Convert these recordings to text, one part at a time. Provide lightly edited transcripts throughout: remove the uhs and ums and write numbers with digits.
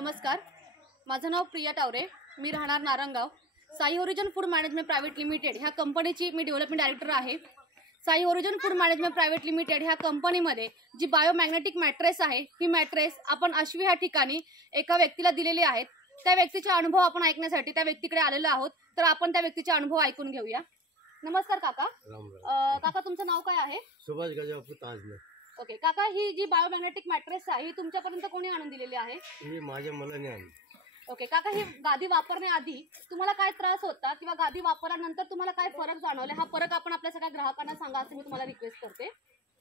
नमस्कार, माझं नाव प्रिया टावरे, मी राहणार Narangaon. Sai origin food management private limited ह्या कंपनीची मी डेव्हलपमेंट डायरेक्टर आहे। Sai origin food management private limited ह्या कंपनीमध्ये जी बायोमॅग्नेटिक मॅट्रेस आहे, ही मॅट्रेस आपण आश्वी ह्या ठिकाणी एका व्यक्तीला दिलेली आहेत। त्या व्यक्तीचे अनुभव आपण ऐकण्यासाठी त्या व्यक्तीकडे आलेलो आहोत, तर आपण त्या व्यक्तीचे अनुभव ऐकून घेऊया। नमस्कार काका। काका, तुमचं नाव काय आहे? सुभाष गजापूर ताजने। ओके काका, ही जी बायोमॅग्नेटिक मॅट्रेस आहे ही तुमच्यापर्यंत कोणी आणून दिलेली आहे? ही माझ्या मुलाने आणली। ओके काका, ही गादी वापरण्याआधी तुम्हाला काय त्रास होता किंवा गादी वापरल्यानंतर तुम्हाला काय फरक जाणवले, हा फरक आपण आपल्या सगळ्या ग्राहकांना सांगा असं मी तुम्हाला रिक्वेस्ट करते।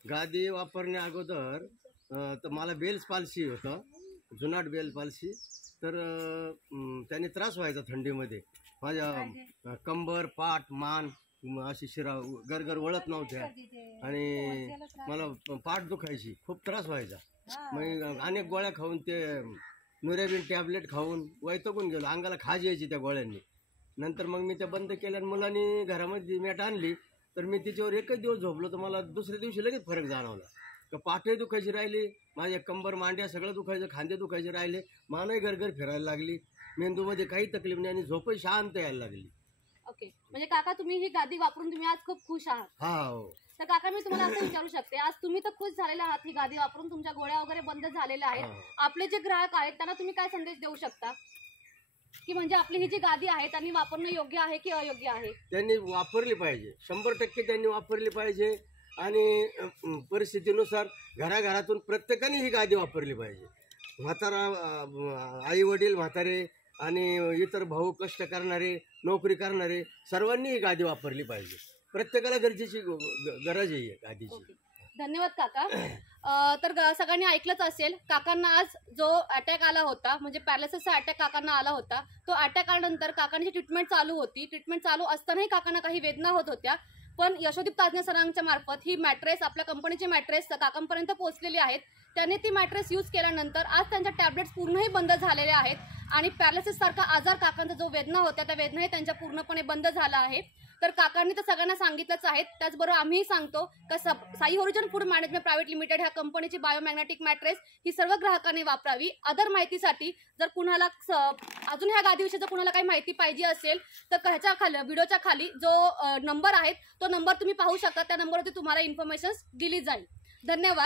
गादी वापरण्या अगोदर तर मला बेल्स पाल्सी होतं, जुनाट बेल पाल्सी। तर त्याने त्रास व्हायचा थंडीमध्ये, माझ्या कंबर, पाठ, मान अशी शिरा गरगर वळत नव्हत्या आणि मला पाठ दुखायची, खूप त्रास व्हायचा। मग अनेक गोळ्या खाऊन, ते न्युरेबिन टॅबलेट खाऊन वैतागून गेलो, अंगाला खाज यायची त्या गोळ्यांनी। नंतर मग मी त्या बंद केल्या, मुलांनी घरामध्ये मॅट आणली, तर मी तिच्यावर एकच दिवस झोपलो तर मला दुसऱ्या दिवशी लगेच फरक जाणवला। तर पाठही दुखायची राहिली, माझ्या कंबर, मांड्या सगळं दुखायचं, खांदे दुखायचे राहिले, मानही गरगर फिरायला लागली, मेंदूमध्ये काही तकलीफ नाही आणि झोपही शांत यायला लागली। ओके, म्हणजे काका तुम्ही ही गादी वापरून तुम्ही आज खूप खुश आहात? हा हो। तर काका, मी तुम्हाला असं विचारू शकते, आज तुम्ही तर खुश झालेले आहात, ही गादी वापरून तुमच्या गोळ्या वगैरे बंद झालेल्या आहेत। आपले जे ग्राहक आहेत त्यांना तुम्ही काय संदेश देऊ शकता, की म्हणजे आपली ही जी गादी आहे त्यांनी वापरणं योग्य आहे की अयोग्य आहे? त्यांनी वापरली पाहिजे, 100% त्यांनी वापरली पाहिजे आणि परिस्थितीनुसार घराघरातून प्रत्येकाने ही गादी वापरली पाहिजे। म्हातारा, आई वडील, म्हातारे आणि इतर भाऊ, कष्ट करणारे, नोकरी करणारे, सर्वांनी ही गादी वापरली पाहिजे। प्रत्येकाला गरजेची गरज आहे गादीची। धन्यवाद काका। तर सगळ्यांनी ऐकलंच असेल, काकांना आज जो अटॅक आला होता, म्हणजे पॅरालिसिसचा अटॅक काकांना आला होता, तो अटॅक आल्यानंतर काकांची ट्रीटमेंट चालू होती। ट्रीटमेंट चालू असतानाही काकांना काही वेदना होत होत्या, पण यशोदीप ताजने सरांच्या मार्फत ही मॅट्रेस, आपल्या कंपनीची मॅट्रेस काकांपर्यंत पोहोचलेली आहेत। त्यांनी ती मॅट्रेस यूज केल्यानंतर आज त्यांच्या टॅबलेट्स पूर्णही बंद झालेल्या आहेत आणि पॅरालिसिस सारखा आजार, काकांचा जो वेदना होत्या त्या वेदनाही त्यांच्या पूर्णपणे बंद झाला आहे। तर काकांनी तर सगळ्यांना सांगितलंच आहे, त्याचबरोबर आम्हीही सांगतो की Sai origin food management private limited ह्या कंपनीची बायोमॅग्नेटिक मॅट्रेस ही सर्व ग्राहकांनी वापरावी। अदर माहितीसाठी जर कुणाला अजून ह्या गादीविषयी जर कुणाला काही माहिती पाहिजे असेल तर ह्याच्या खाली, व्हिडिओच्या खाली जो नंबर आहे तो नंबर तुम्ही पाहू शकता, त्या नंबरवरती तुम्हाला इन्फॉर्मेशन दिली जाईल। धन्यवाद।